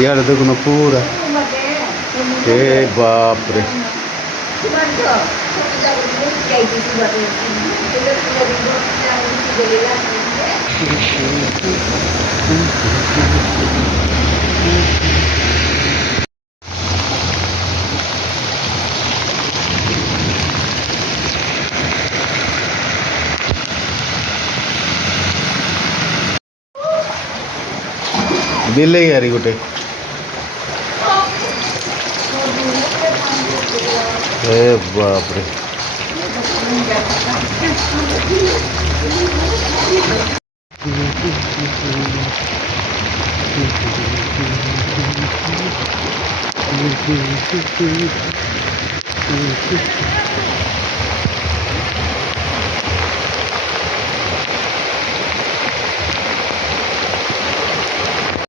इकडे देखो ना पूरा ए बाप रे बिल यार गोटे ए बाप रे